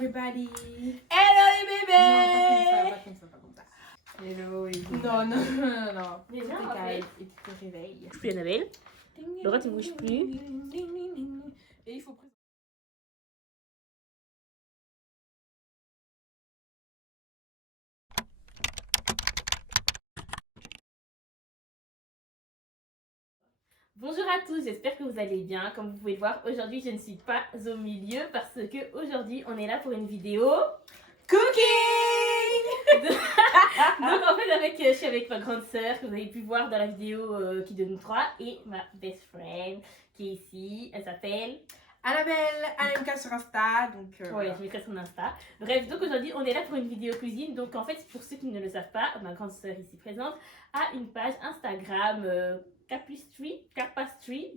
everybody. Hello les bébés. Pas comme ça. Hello les bébés. Non. Déjà, T'es en calme fait. et tu te réveilles. Je suis Annabelle. Laura, tu bouges plus. Et il faut présenter. Bonjour à tous, j'espère que vous allez bien. Comme vous pouvez le voir, aujourd'hui je ne suis pas au milieu parce que aujourd'hui on est là pour une vidéo Cooking. Donc en fait je suis avec ma grande sœur que vous avez pu voir dans la vidéo qui de nous trois et ma best friend qui est ici, elle s'appelle Annabelle, AMK sur Insta. Donc, ouais, voilà. je mettrai son Insta. Bref, donc aujourd'hui on est là pour une vidéo cuisine. Donc en fait pour ceux qui ne le savent pas, ma grande sœur ici présente a une page Instagram Capastry,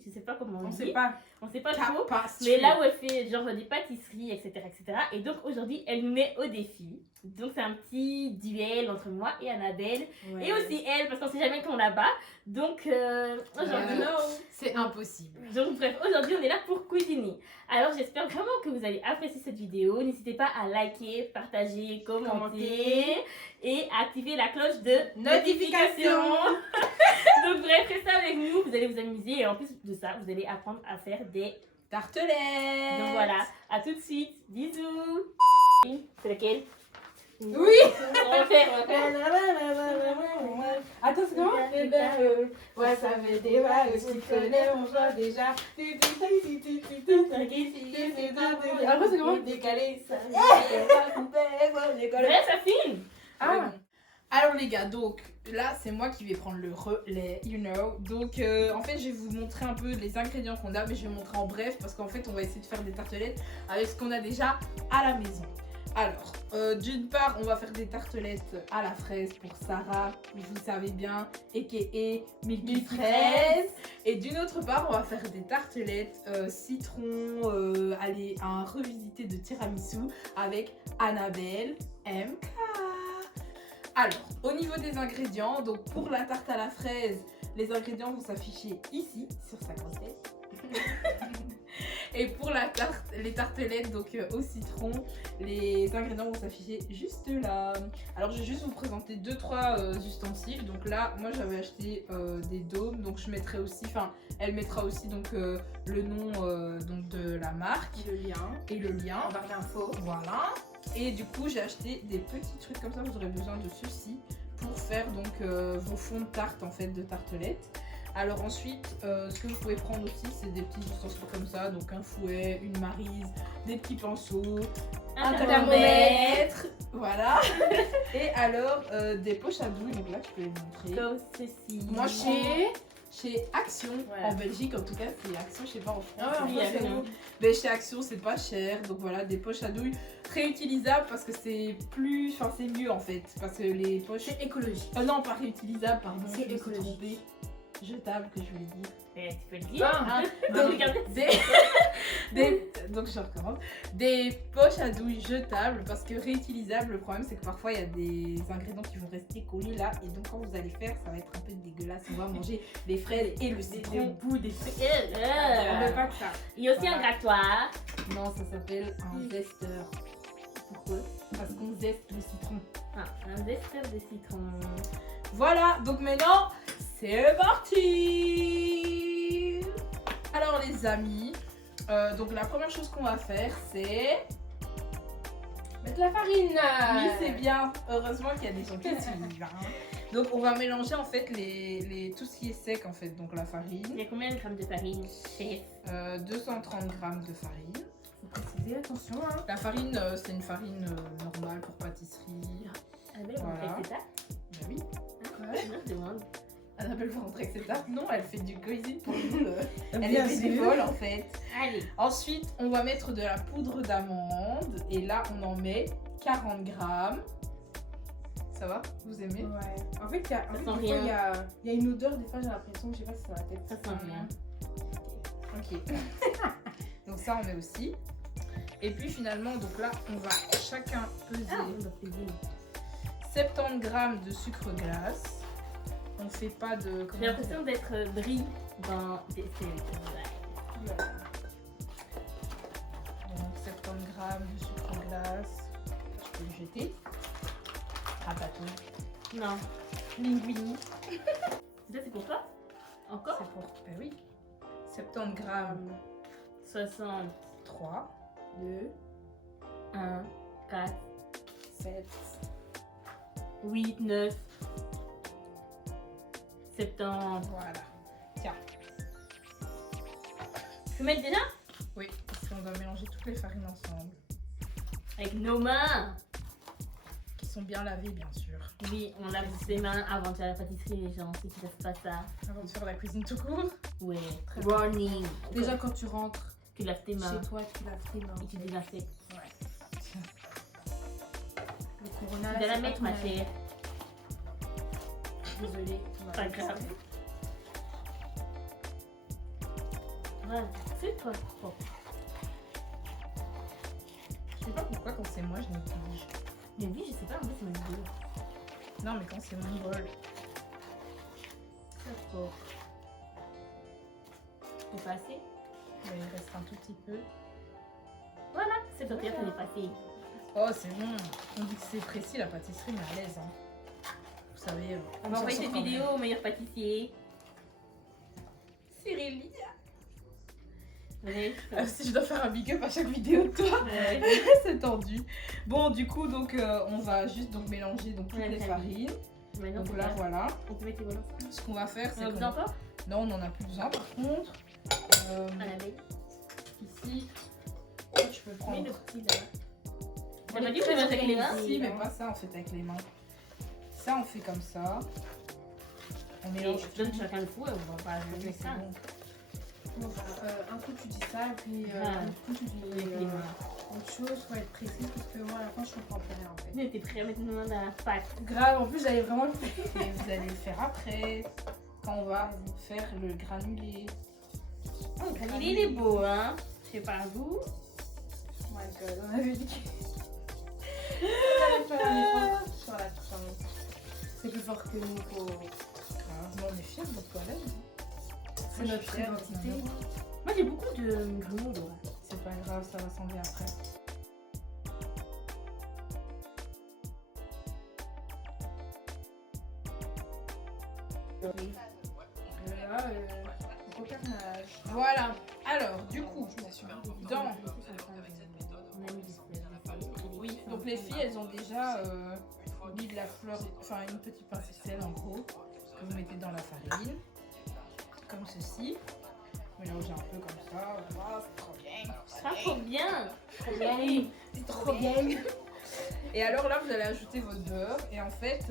je sais pas comment on dit. On sait pas trop. Mais là où elle fait genre des pâtisseries, etc. Et donc aujourd'hui, elle nous met au défi. Donc c'est un petit duel entre moi et Annabelle. Ouais. Et aussi elle, parce qu'on sait jamais qu'on la bat. Donc aujourd'hui, c'est impossible. donc bref, aujourd'hui on est là pour cuisiner. Alors j'espère vraiment que vous allez apprécier cette vidéo. N'hésitez pas à liker, partager, commenter et activer la cloche de notification. Donc bref, restez avec nous, vous allez vous amuser et en plus de ça, vous allez apprendre à faire des tartelettes. Donc voilà, à tout de suite, bisous. C'est lequel? Oui. On va faire. Attends, c'est comment? Ouais, ça fait des vagues, tu connais, on voit déjà. Après, c'est comment? Décalé, ça. Bref, ça filme. Ah. Alors les gars, donc là c'est moi qui vais prendre le relais, you know. Donc en fait je vais vous montrer un peu les ingrédients qu'on a, mais je vais vous montrer en bref parce qu'en fait on va essayer de faire des tartelettes avec ce qu'on a déjà à la maison. Alors, d'une part, on va faire des tartelettes à la fraise pour Sarah, vous savez bien, aka Milky Fraise. Et d'une autre part, on va faire des tartelettes citron, allez, un revisité de tiramisu avec Annabelle MK. Alors, au niveau des ingrédients, donc pour la tarte à la fraise, les ingrédients vont s'afficher ici, sur sa grosse tête. Et pour la tarte, les tartelettes donc au citron, les ingrédients vont s'afficher juste là. Alors je vais juste vous présenter 2-3 ustensiles. Donc là, moi j'avais acheté des dômes, donc je mettrai aussi, enfin elle mettra aussi donc le nom donc de la marque. Et le lien. En barre d'infos. Voilà. Et du coup j'ai acheté des petits trucs comme ça, vous aurez besoin de ceci pour faire donc vos fonds de tarte en fait de tartelettes. Alors ensuite, ce que vous pouvez prendre aussi, c'est des petits ustensiles comme ça, donc un fouet, une maryse, des petits pinceaux, un thermomètre, voilà. Et alors des poches à douille, donc là je peux les montrer. Comme ceci. Moi chez Action, en Belgique en tout cas, c'est Action, je sais pas en France. Mais chez Action c'est pas cher, donc voilà des poches à douille réutilisables parce que c'est plus, enfin c'est mieux en fait, parce que les poches. C'est écologique. Non, pas réutilisable, pardon. C'est écologique. Jetable que je voulais dire. Tu peux le dire. Donc je recommence. Des poches à douille jetables parce que réutilisables, le problème c'est que parfois il y a des ingrédients qui vont rester collés là et donc quand vous allez faire ça va être un peu dégueulasse. On va manger les fraises et le citron. Bout des On veut pas que ça. Il y a aussi un grattoir. Non, ça s'appelle un zesteur. Pourquoi? Parce qu'on zeste le citron. Ah, un zesteur de citron. Voilà, donc maintenant c'est parti. Alors les amis, donc la première chose qu'on va faire c'est mettre la farine. Oui, c'est bien, heureusement qu'il y a des gens qui suivent. Donc on va mélanger en fait tout ce qui est sec en fait, donc la farine. Il y a combien de grammes de farine, chef? 230 grammes de farine. Faut préciser, attention hein. La farine c'est une farine normale pour pâtisserie. Annabelle, Voilà. c'est ça? Ben oui. Je demande. Annabelle va rentrer avec ses tables. Non, elle fait du cuisine pour nous. Elle Bien est sûr. bénévole en fait. Allez. Ensuite, on va mettre de la poudre d'amande. Et là, on en met 40 grammes. Ça va? Vous aimez? Ouais. En fait, sent il y a une odeur, des fois j'ai l'impression, je sais pas si c'est dans la tête. Ça sent rien. Ok. Donc ça, on met aussi. Et puis finalement, donc là, on va chacun peser 70 grammes de sucre glace. On fait pas de... J'ai l'impression d'être brie dans des Donc 70 grammes de sucre glace. jeter. Ratatouille. Non. Linguini. Ça, c'est pour toi? Encore? C'est pour. Ben oui. 70 grammes. 60. 3, 2, 1, 4, 7. 8, 9, 70. voilà. Tiens. Tu peux mettre déjà? Oui, parce qu'on doit mélanger toutes les farines ensemble. Avec nos mains. Qui sont bien lavées, bien sûr. Oui, on lave ses mains avant de faire la pâtisserie, les gens. Si tu ne fais pas ça. Avant de faire la cuisine tout court. Ouais. Très bien. Warning. Déjà, quand tu rentres Tu laves tes mains. chez toi, tu laves tes mains. Et tu désinfectes. Le corona, Tu dois la mettre, ma chère. Désolée. Pas grave. Voilà. Fais-toi propre. Je sais pas pourquoi quand c'est moi, je néglige. Mais oui, je sais pas, en fait, c'est ma vidéo. Non, mais quand c'est mon bol. C'est propre. C'est pas assez? Il reste un tout petit peu. Voilà, c'est toi qui as passé. Oh, c'est bon. On dit que c'est précis la pâtisserie, mais à l'aise. Hein. Vous savez. On va envoyer cette vidéo au meilleur pâtissier. Cyrilie. Ouais. Si je dois faire un big up à chaque vidéo de toi, Ouais. c'est tendu. Bon, du coup, donc on va juste donc mélanger donc toutes Ouais, les très farines. Maintenant, Donc là, voilà. on peut mettre les volants. Ce qu'on va faire, On c'est a besoin encore? non, on en a plus besoin. Par contre, À la veille. ici, tu peux Mets prendre. le petit là. On T'as pas est dit que très tu avec les mains? ici, mais pas ça, on fait avec les mains. Ça, on fait comme ça. On Et mélange je donne chacun le fouet, on va pas Oui, jouer c'est ça. bon. Un coup, tu dis ça, et puis Ouais. un coup, tu dis Avec les mains. autre chose. Faut être précis parce que moi, à la fin, je comprends plus rien en fait. Mais t'es prêt à mettre nos mains dans la pâte. Grave, en plus, j'allais vraiment le faire. Mais vous allez le faire après, quand on va faire le granulé. Oh, le granulé, il est beau, hein. Je sais pas vous. Oh my god, on avait dit que. Sur la chambre. C'est plus fort que nous. Mais on est fiers de notre toilette. C'est notre identité. Moi, j'ai beaucoup de grenoux. C'est pas grave, ça va s'enlever après. Là, au carnage. Voilà. Alors, du coup, dans. Oui, donc les filles, elles ont déjà mis de la fleur, enfin une petite pincée de sel en gros, que vous mettez dans la farine, comme ceci. Mélangez un peu comme ça, voilà, c'est trop bien. Ça, trop bien. Trop bien. C'est trop bien. Et alors là, vous allez ajouter votre beurre. Et en fait,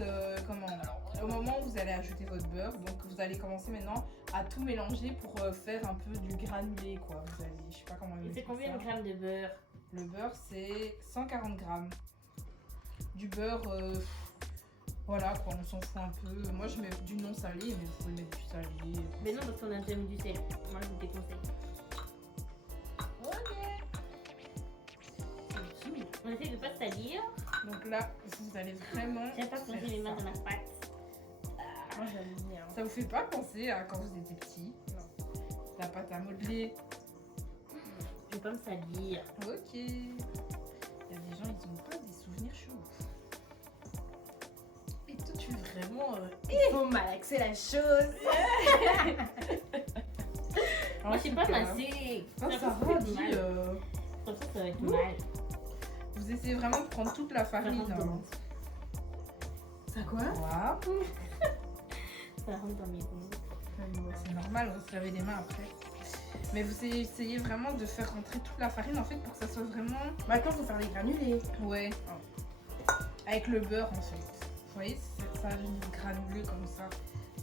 au moment où vous allez ajouter votre beurre, donc vous allez commencer maintenant à tout mélanger pour faire un peu du granulé, quoi. Vous allez, je sais pas comment. Et c'est combien de grammes de beurre? Le beurre, c'est 140 grammes. Du beurre, voilà quoi, on s'en fout un peu. Moi, je mets du non salé, mais vous pouvez mettre du salé. Mais non, parce qu'on a déjà mis du sel. Moi, je vous déconseille. On essaie de pas se salir. Donc là, vous allez vraiment. J'aime pas plonger les mains dans la pâte. Moi, j'aime bien. Ça vous fait pas penser à quand vous étiez petit? Non. La pâte à modeler. Je vais pas me salir. Ok. Il y a des gens, ils ont pas des souvenirs chauds. Et toi, tu es vraiment. Il faut malaxer la chose. Moi, je suis pas massée. Ça Ça va, fait dis. mal. Comme ça va être mal. Vous essayez vraiment de prendre toute la farine. Ça rentre dans- Ça quoi? Voilà. Ça rentre dans mes ongles. C'est normal, on va se laver les mains après. Mais vous essayez vraiment de faire rentrer toute la farine en fait pour que ça soit vraiment. Maintenant, faut faire les granulés. Ouais. Avec le beurre en fait. Vous voyez, c'est ça, une granuleux comme ça.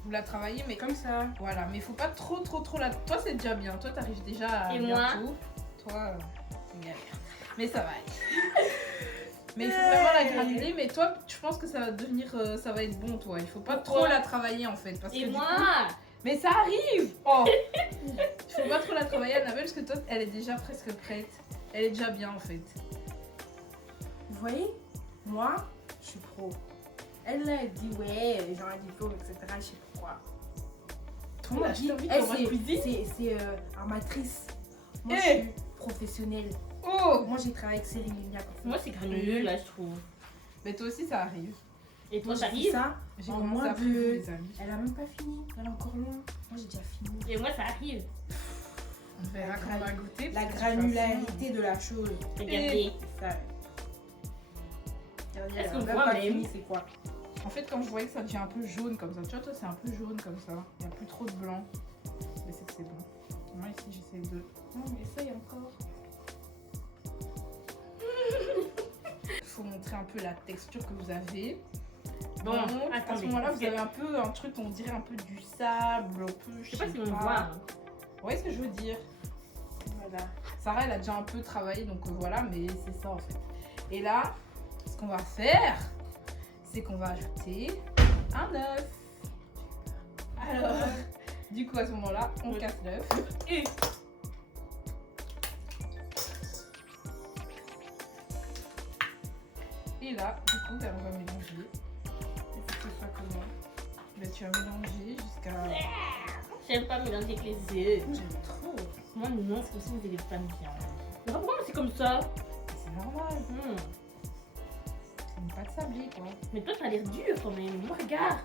Vous la travaillez, mais Comme ça. voilà. Mais il faut pas trop la. Toi, c'est déjà bien. Toi, t'arrives déjà à. Et bien moi tout. Toi, c'est galère. Mais ça va aller. Mais il faut vraiment la granuler. Mais toi, je pense que ça va devenir. Ça va être bon, toi. Il faut pas trop Pourquoi la travailler en fait. Parce que Et du moi coup- Mais ça arrive! Oh! Il faut pas trop la travailler, Annabelle, parce que toi, elle est déjà presque prête. Elle est déjà bien en fait. Vous voyez? Moi, je suis pro. Elle, là, elle dit ouais, les gens ont un diplôme, etc. Je sais pas quoi. Tout le monde dit, elle, c'est armatrice. Moi, je suis professionnelle. Oh! Moi, j'ai travaillé avec Cyril Lignac. Moi, c'est granuleux, là, je trouve. Mais toi aussi, ça arrive. Et toi, Moi, ça j'ai fait arrive? ça J'ai en commencé moins après de... vous, les amis. Elle a même pas fini. Elle est encore loin. Moi, j'ai déjà fini. Et moi, ça arrive. On verra quand on va goûter. La parce que de toute granularité de la chose. Regardez. C'est ça. Regardez, Est-ce elle qu'on a même voit pas même? fini, c'est quoi? façon. En fait, quand je voyais que ça devient un peu jaune comme ça, tu vois, toi, c'est un peu jaune comme ça. Il n'y a plus trop de blanc. Mais c'est que c'est bon. Moi, ici, j'essaie de. Non, mais essaye encore. Il faut montrer un peu la texture que vous avez. Bon, Donc, à ce attendez. moment-là, vous avez un peu un truc, on dirait un peu du sable, un peu. Je sais pas si on voit. Vous voyez ce que je veux dire? Voilà. Sarah, elle a déjà un peu travaillé, donc voilà, mais c'est ça en fait. Et là, ce qu'on va faire, c'est qu'on va ajouter un œuf. Alors, du coup, à ce moment-là, on casse l'œuf. Et Et là, du coup, ben, on va mélanger. Il faut que ce soit comment? Ben, tu vas mélanger jusqu'à. j'aime pas mélanger avec les œufs. J'aime trop. Moi, non, c'est comme si vous n'avez pas bien. Mais pourquoi c'est comme ça? C'est normal, Hmm. c'est une pâte sablée quoi. Mais toi, t'as l'air dur quand même. Moi, regarde.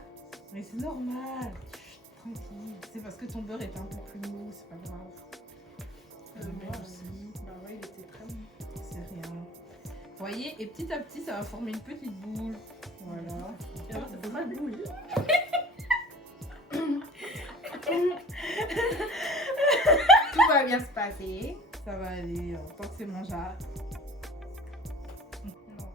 Mais c'est normal. Chut, tranquille. C'est parce que ton beurre est un peu plus mou, c'est pas grave. Le moi beurre aussi, Bah ouais, il était très bon. c'est rien. Vous voyez, et petit à petit, ça va former une petite boule. Voilà. Et moi, ça fait mal boule. Tout va bien se passer. Ça va aller, tant que c'est mangeable. Non.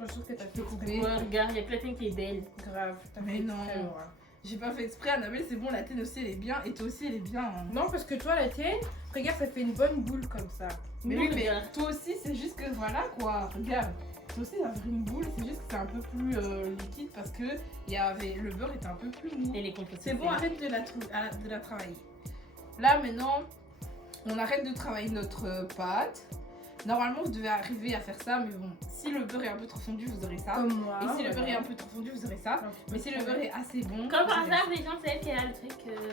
Je trouve que t'as fait couper. Ouais, regarde, il y a que la tienne qui est belle. grave. T'as Mais fait non. exprès, Laura. J'ai pas fait exprès, Annabelle, c'est bon, la tienne aussi elle est bien, et toi aussi elle est bien. Hein. Non, parce que toi, la tienne, regarde, ça fait une bonne boule comme ça. Mais Non, oui, mais regarde. toi aussi, c'est juste que voilà quoi, regarde. Toi aussi, ça fait une boule, c'est juste que c'est un peu plus liquide parce que le beurre était un peu plus mou. Elle est complète. C'est bon, arrête de la travailler. Là maintenant, on arrête de travailler notre pâte. Normalement, vous devez arriver à faire ça, mais bon, si le beurre est un peu trop fondu, vous aurez ça. Comme moi. Et si le voilà. beurre est un peu trop fondu, vous aurez ça. Mais si le beurre est assez bon, Comme par vous aurez hasard, les gens, c'est elle qui a le truc.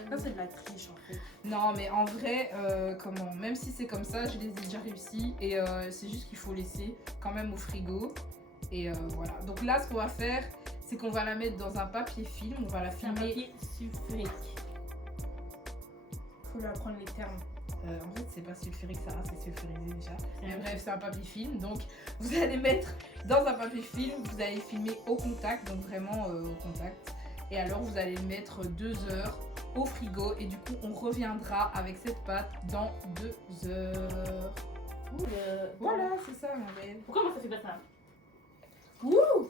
Ça, c'est de la triche en fait. Non, mais en vrai, comment, même si c'est comme ça, je les ai déjà réussi et c'est juste qu'il faut laisser quand même au frigo. Et voilà. Donc là, ce qu'on va faire, c'est qu'on va la mettre dans un papier film. On va la C'est un filmer. papier sulfurique. Faut lui apprendre les termes. En fait, c'est pas sulfurique, ça, c'est sulfurisé déjà. Mais bref, c'est un papier film. Donc, vous allez mettre dans un papier film, vous allez filmer au contact, donc vraiment au contact. Et alors, vous allez le mettre 2 heures au frigo. Et du coup, on reviendra avec cette pâte dans 2 heures. Voilà, c'est ça, ma belle. Pourquoi moi ça fait pas ça? Ouh!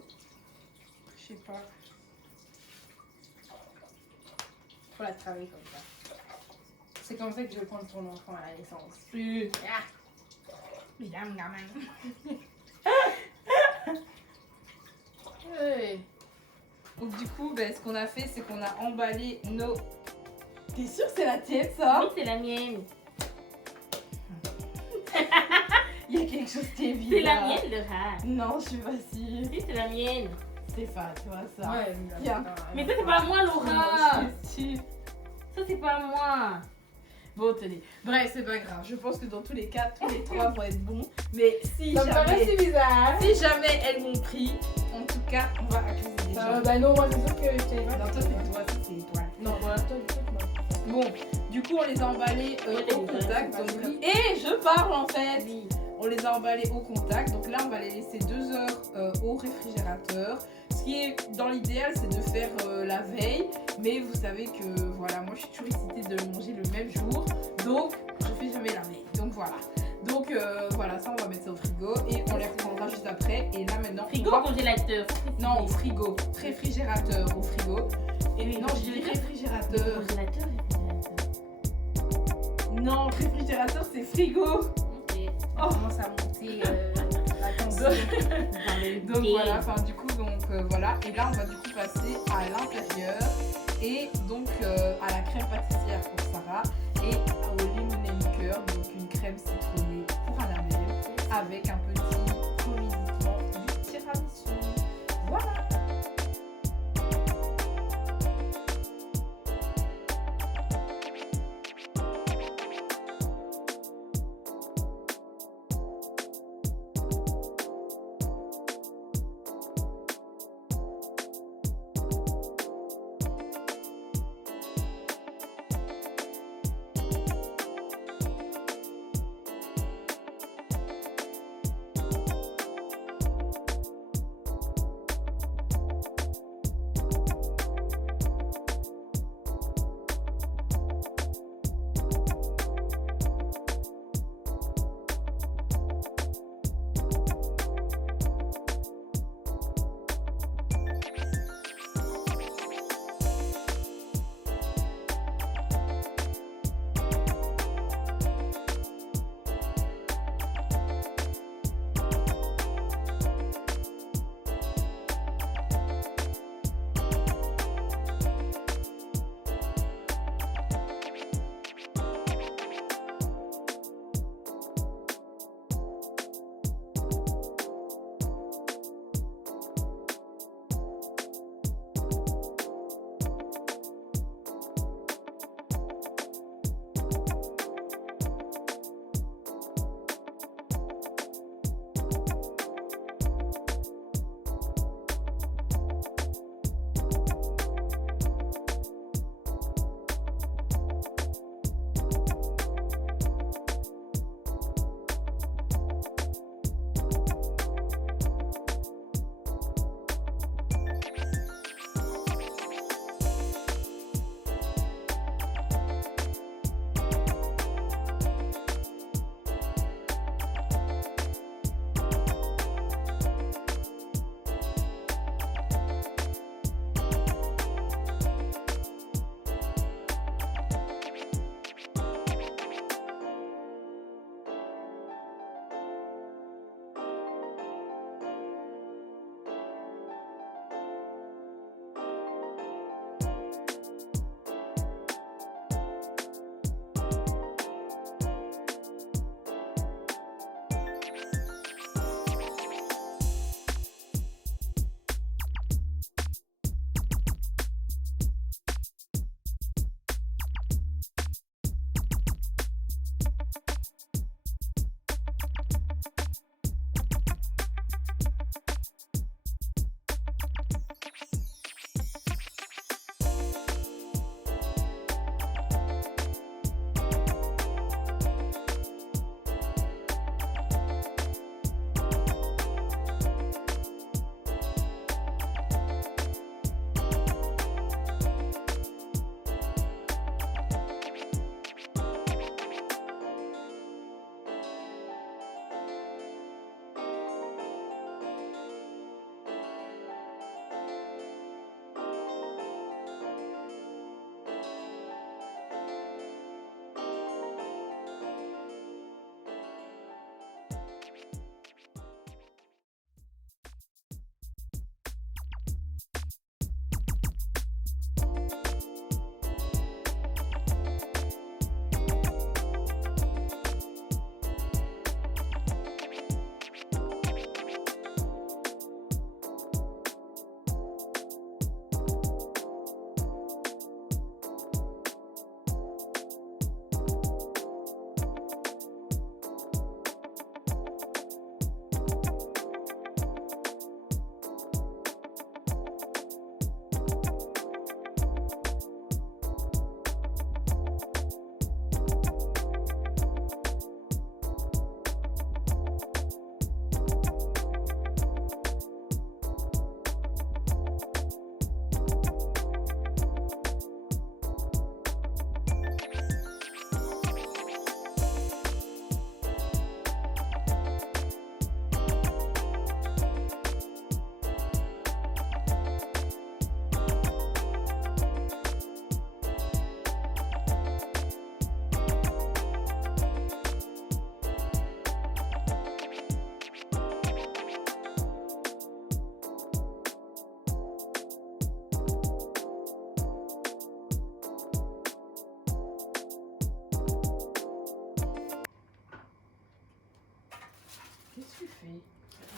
Je sais pas. Faut la travailler comme ça. C'est comme ça que je vais prendre ton enfant à la naissance. Mesdames, gamin. Hey. Donc du coup, ben, ce qu'on a fait, c'est qu'on a emballé nos... T'es sûre que c'est la tienne, ça? Oui, c'est la mienne. Il y a quelque chose qui est vide. C'est la là. mienne, le rat. Non, je suis pas sûre. Oui, c'est la mienne. Stéphane, tu vois ça. Ouais, Tiens. Mais ça, c'est pas moi, Laura. Non, je suis sûre. Ça, c'est pas moi. Bon, tenez. Bref, c'est pas grave. Je pense que dans tous les cas, tous les 3 vont être bons. Mais si Ça me paraît jamais, si bizarre. si jamais elles m'ont pris, en tout cas, on va accuser les gens. Bah non, moi c'est sûr que je t'avais pas. Non, toi, c'est toi, ça, c'est étoile. Non, voilà, toi, non. Bon, du coup, on les a emballés au contact. c'est pas Donc... joli. Et je parle en fait. Oui. On les a emballés au contact. Donc là, on va les laisser 2 heures au réfrigérateur. Ce qui est dans l'idéal, c'est de faire la veille. Mais vous savez que voilà, moi je suis toujours excitée de le manger le même jour. Donc, je fais jamais la veille. Donc voilà. Donc voilà, ça, on va mettre ça au frigo. Et on les reprendra juste après. Et là, maintenant. Frigo on va- ou congélateur? Non, au frigo. Réfrigérateur au frigo. Et Oui, non, je dis réfrigérateur. Congélateur, Non, réfrigérateur, c'est frigo. Ok. On commence à monter la tension. Dans le Donc thé. voilà, enfin du coup voilà, et là on va du coup passer à l'intérieur et donc à la crème pâtissière pour Sarah et au lemon liqueur, donc une crème citronnée pour Annabelle avec un petit communiquement du tiramisu. Voilà.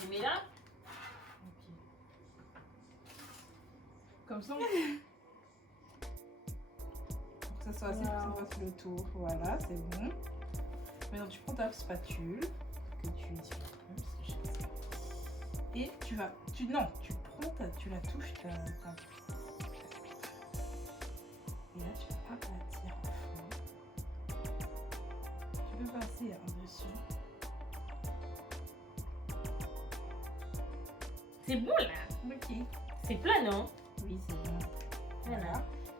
mets là. Comme ça. Pour que ça soit assez pour que ça fasse le tour. Voilà, c'est bon. Maintenant, tu prends ta spatule que tu utilises. Et tu vas. Tu la touches ta. Et là, tu vas aplatir en fond. Tu peux passer en dessus. C'est bon là. Ok. C'est plat, non? Oui, c'est bon. Voilà.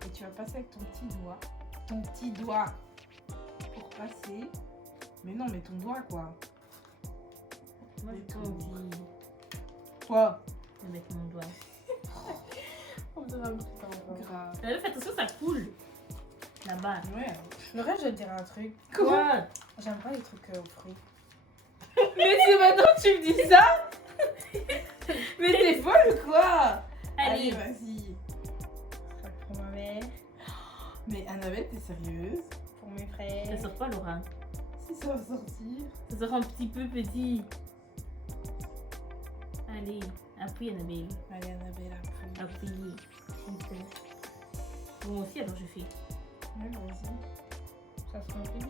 Et tu vas passer avec ton petit doigt. Ton petit doigt. Pour passer. Mais non, mais ton doigt quoi. Moi, j'ai tout dit. Quoi? Je vais mettre mon doigt. On dirait un truc encore. Grave. Fais attention, ça coule. Là-bas. Ouais. Le reste, je vais te dire un truc. Quoi? J'aime pas les trucs aux fruits. Mais c'est maintenant que tu me dis ça? Mais t'es folle ou quoi? Allez. Vas-y. Ça pour ma mère, Mais Annabelle, t'es sérieuse? pour mes Ça frères. sort pas, Laura. Si ça va sortir. Ça sort un petit peu petit. Allez, appuie, Annabelle. Allez Annabelle, après. Appuie. Bon, aussi, alors je fais. Ouais, vas-y. Ça se rend bien.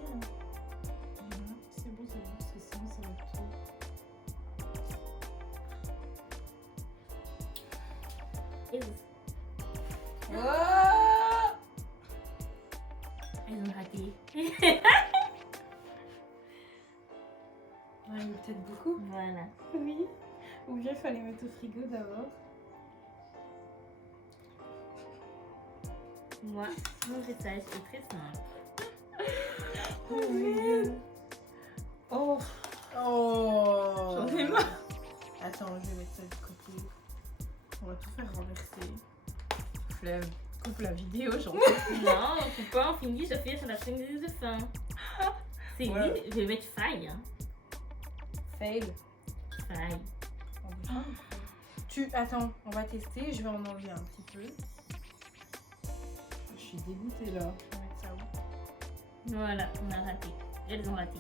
C'est bon, parce que sinon ça va être trop. Oh! Elles ont raté. Ouais, mais peut-être beaucoup. Voilà. Oui. Ou bien il fallait mettre au frigo d'abord. Moi, mon message est très simple. Oh merde. Oh. Oh. J'en ai marre. Attends, je vais mettre ça de côté. On va tout faire renverser. Flemme. Coupe la vidéo, j'en peux. Non, on coupe pas, on finit, je fais sur la chaîne de fin. C'est Ouais. dit, je vais mettre faille. Hein. Fail. Faille. Attends, on va tester. Je vais en enlever un petit peu. Je suis dégoûtée là. Je vais mettre ça où? Voilà, on a raté. Elles ont raté.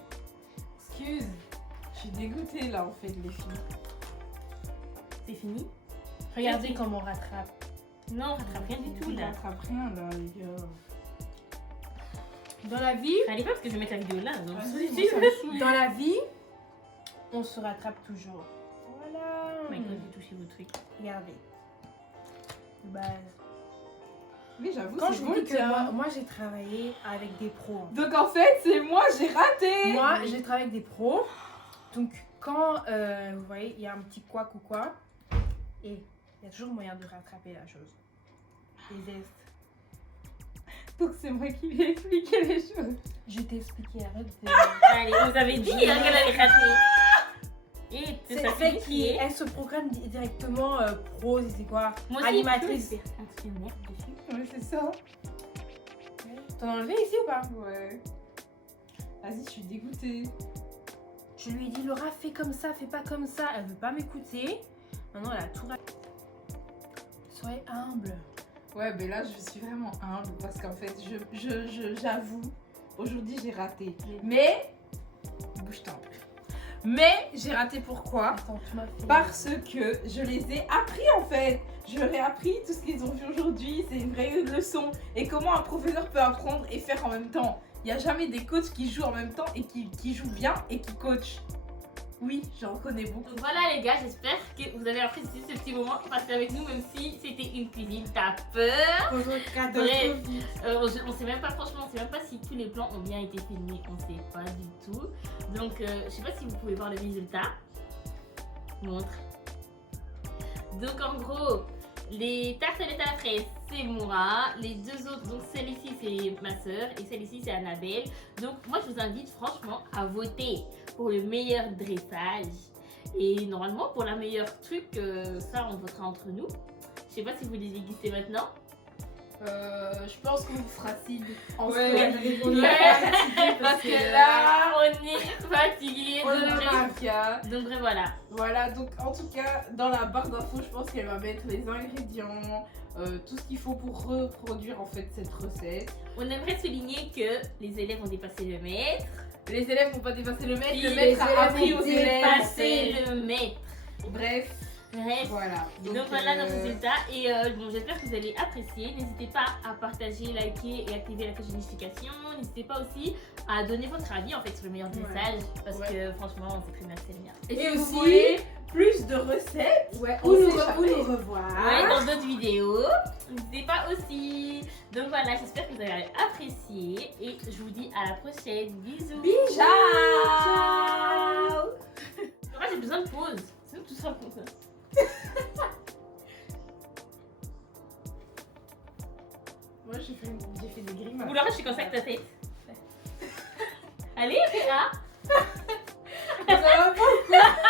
Excuse. Je suis dégoûtée là en fait les filles. C'est fini? Regardez comment on rattrape. Non, on rattrape rien du tout On là. rattrape rien là les gars. Dans la vie, Allez pas parce que je vais mettre la vidéo là. Donc. Vas-y, moi, ça me saoule. dans la vie, on se rattrape toujours. Voilà. Oh my god, j'ai touché vos trucs. Regardez. Bah, Oui, j'avoue, quand c'est je bon vous le dis que tien. moi j'ai travaillé avec des pros. Donc en fait, c'est moi, j'ai raté. Moi, j'ai travaillé avec des pros. Donc, quand vous voyez, il y a un petit couac ou quoi, et il y a toujours moyen de rattraper la chose. Les gestes. Donc c'est moi qui lui ai expliqué les choses. Je t'ai expliqué, arrête de. Allez, vous avez dit hein, qu'elle allait rater. Et c'est C'est ça fait qui est. elle se programme directement pro, c'est quoi? Moi aussi, Animatrice. je peux faire un truc de merde dessus. Ouais, c'est ça. T'en as enlevé ici ou pas? Ouais. Vas-y, je suis dégoûtée. Je lui ai dit, Laura, fais comme ça, fais pas comme ça. Elle veut pas m'écouter. Maintenant, elle a tout raté. Soyez humble. Ouais, mais là, je suis vraiment humble parce qu'en fait, j'avoue, aujourd'hui, j'ai raté. Mais, bouge-toi. Mais, j'ai raté pourquoi? Attends, tu m'as fait. Parce que je les ai appris en fait. Je leur ai appris tout ce qu'ils ont vu aujourd'hui. C'est une vraie leçon. Et comment un professeur peut apprendre et faire en même temps. Il n'y a jamais des coachs qui jouent en même temps et qui jouent bien et qui coachent. Oui, j'en connais beaucoup. Donc voilà les gars, j'espère que vous avez apprécié ce petit moment passé avec nous, même si c'était une cuisine. T'as peur? Bref, on sait même pas, franchement, on sait même pas si tous les plans ont bien été filmés, on sait pas du tout. Donc je sais pas si vous pouvez voir le résultat. Montre. Donc en gros, les tartelettes à la fraise, c'est Moura. Les deux autres, donc celle-ci c'est ma soeur et celle-ci c'est Annabelle. Donc moi je vous invite franchement à voter pour le meilleur dressage. Et normalement pour la meilleure truc, ça on votera entre nous. Je sais pas si vous les dégustez maintenant. Je pense qu'on vous fera signe en Ouais, story. on est fatigué Parce que là, On est fatigué. on Donc, est bref, marqués. donc bref, voilà. Voilà, donc en tout cas, dans la barre d'infos, je pense qu'elle va mettre les ingrédients, tout ce qu'il faut pour reproduire en fait cette recette. On aimerait souligner que les élèves ont dépassé le maître. Les élèves n'ont pas dépassé le maître, Oui, le les maître a élèves appris ont aux élèves. Dépassé le maître. Bref. Voilà. Donc voilà nos résultats et bon, j'espère que vous allez apprécier. N'hésitez pas à partager, liker et activer la cloche de notification. N'hésitez pas aussi à donner votre avis en fait sur le meilleur message parce que franchement c'est très bien, c'est le mien. Et si vous voulez plus de recettes ou nous revoir dans d'autres vidéos, n'hésitez pas aussi. Donc voilà, j'espère que vous avez apprécié et je vous dis à la prochaine. Bisous. Ciao. Moi j'ai besoin de pause, sinon tout sera comme ça. Moi j'ai fait des grimaces. Ou Laura, je suis comme ça avec ta tête. Allez, fais A. Ça va pas.